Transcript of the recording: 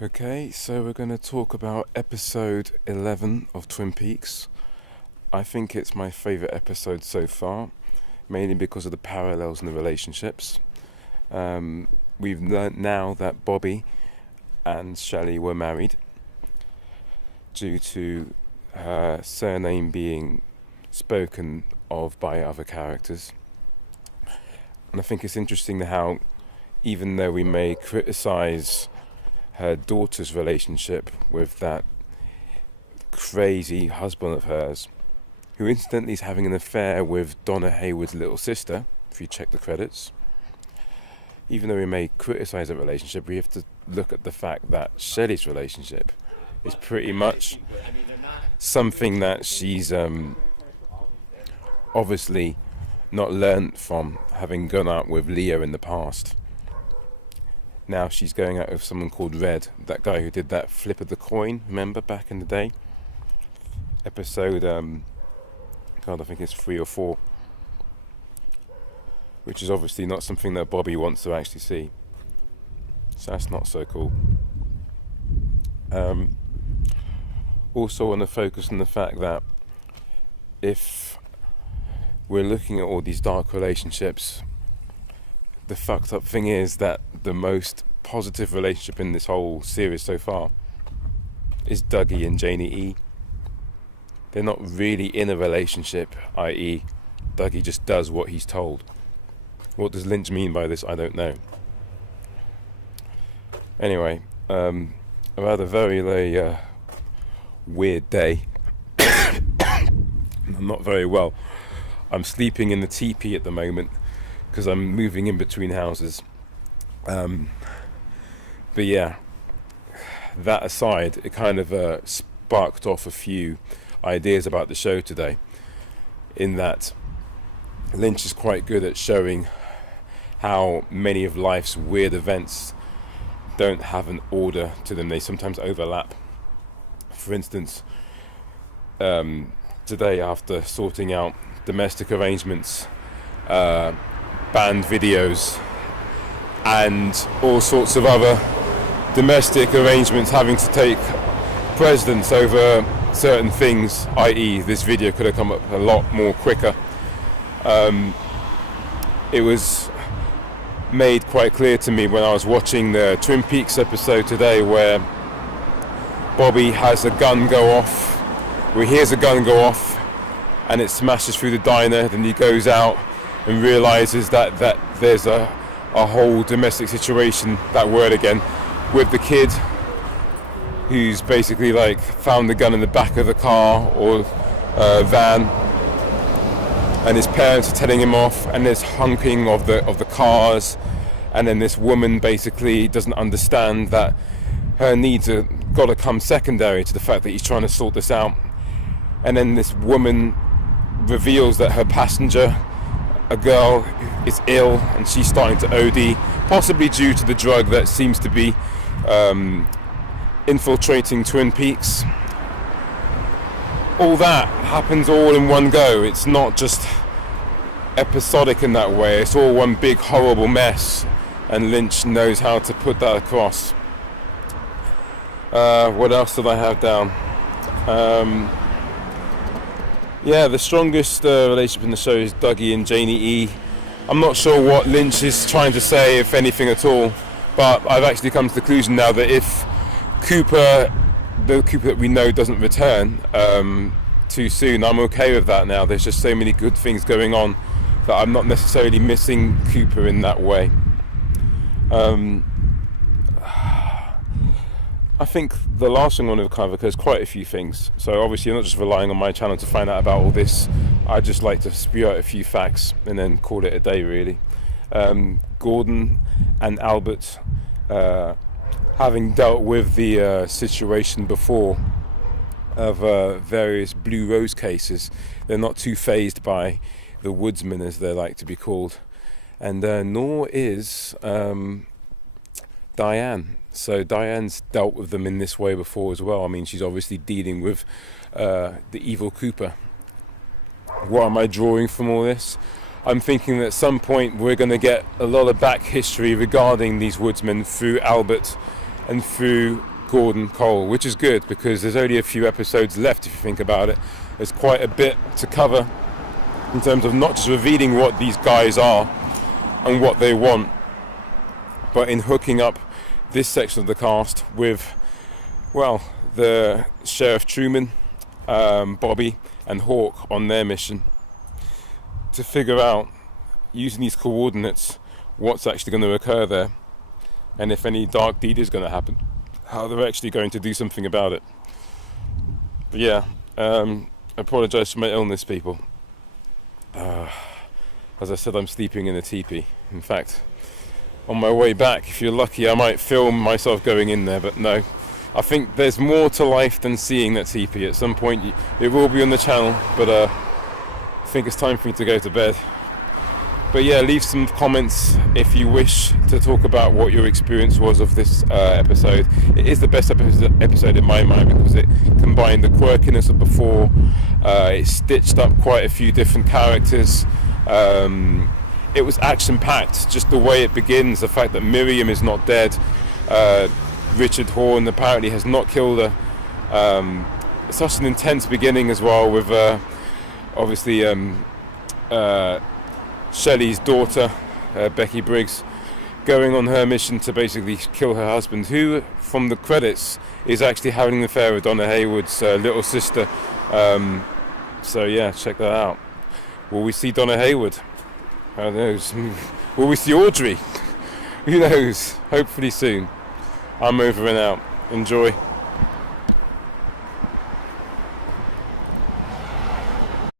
Okay, so we're going to talk about episode 11 of Twin Peaks. I think it's my favourite episode so far, mainly because of the parallels in the relationships. We've learnt now that Bobby and Shelly were married due to her surname being spoken of by other characters. And I think it's interesting how, even though we may criticise her daughter's relationship with that crazy husband of hers, who incidentally is having an affair with Donna Hayward's little sister, if you check the credits. Even though we may criticise that relationship, we have to look at the fact that Shelley's relationship is pretty much something that she's obviously not learnt from having gone out with Leo in the past. Now she's going out with someone called Red, that guy who did that flip of the coin, remember, back in the day? Episode, I think it's 3 or 4. Which is obviously not something that Bobby wants to actually see. So that's not so cool. Also want to focus on the fact that if we're looking at all these dark relationships, the fucked up thing is that the most positive relationship in this whole series so far is Dougie and Janie E. They're not really in a relationship, i.e. Dougie just does what he's told. What does Lynch mean by this? I don't know. Anyway, I've had a very weird day. I'm not very well. I'm sleeping in the teepee at the moment because I'm moving in between houses. But yeah, that aside, it kind of sparked off a few ideas about the show today, in that Lynch is quite good at showing how many of life's weird events don't have an order to them. They sometimes overlap. For instance, today, after sorting out domestic arrangements, banned videos, and all sorts of other domestic arrangements having to take precedence over certain things, i.e. this video could have come up a lot more quicker. It was made quite clear to me when I was watching the Twin Peaks episode today, where Bobby has a gun go off, where he hears a gun go off and it smashes through the diner. Then he goes out and realises that there's a whole domestic situation, that word again, with the kid who's basically like found the gun in the back of the car or van, and his parents are telling him off, and there's honking of the cars, and then this woman basically doesn't understand that her needs are got to come secondary to the fact that he's trying to sort this out. And then this woman reveals that her passenger, a girl, is ill, and she's starting to OD, possibly due to the drug that seems to be infiltrating Twin Peaks. All that happens all in one go. It's not just episodic in that way. It's all one big horrible mess, and Lynch knows how to put that across. What else did I have down? The strongest relationship in the show is Dougie and Janie E. I'm not sure what Lynch is trying to say, if anything at all, but I've actually come to the conclusion now that if the Cooper that we know doesn't return too soon, I'm okay with that now. There's just so many good things going on that I'm not necessarily missing Cooper in that way. I think the last thing I want to cover, because quite a few things. So obviously I'm not just relying on my channel to find out about all this. I just like to spew out a few facts and then call it a day, really. Gordon and Albert, having dealt with the situation before of various Blue Rose cases, they're not too fazed by the woodsmen, as they like to be called. And nor is Diane. So Diane's dealt with them in this way before as well. I mean, she's obviously dealing with the evil Cooper. What am I drawing from all this? I'm thinking that at some point we're going to get a lot of back history regarding these woodsmen through Albert and through Gordon Cole, which is good because there's only a few episodes left if you think about it. There's quite a bit to cover in terms of not just revealing what these guys are and what they want, but in hooking up this section of the cast with, well, the Sheriff Truman, Bobby and Hawk on their mission to figure out, using these coordinates, what's actually going to occur there, and if any dark deed is going to happen, how they're actually going to do something about it. But yeah, I apologise for my illness, people. As I said, I'm sleeping in a teepee. In fact, on my way back, if you're lucky, I might film myself going in there, but no. I think there's more to life than seeing that teepee. At some point, it will be on the channel, but I think it's time for me to go to bed. But yeah, leave some comments if you wish to talk about what your experience was of this episode. It is the best episode in my mind because it combined the quirkiness of before. It stitched up quite a few different characters. It was action-packed, just the way it begins, the fact that Miriam is not dead. Richard Horn apparently has not killed her. Such an intense beginning as well with obviously Shelly's daughter, Becky Briggs, going on her mission to basically kill her husband, who, from the credits, is actually having an affair with Donna Hayward's little sister. So yeah, check that out. Will we see Donna Hayward? Who knows? Will we see Audrey? Who knows? Hopefully soon. I'm over and out. Enjoy.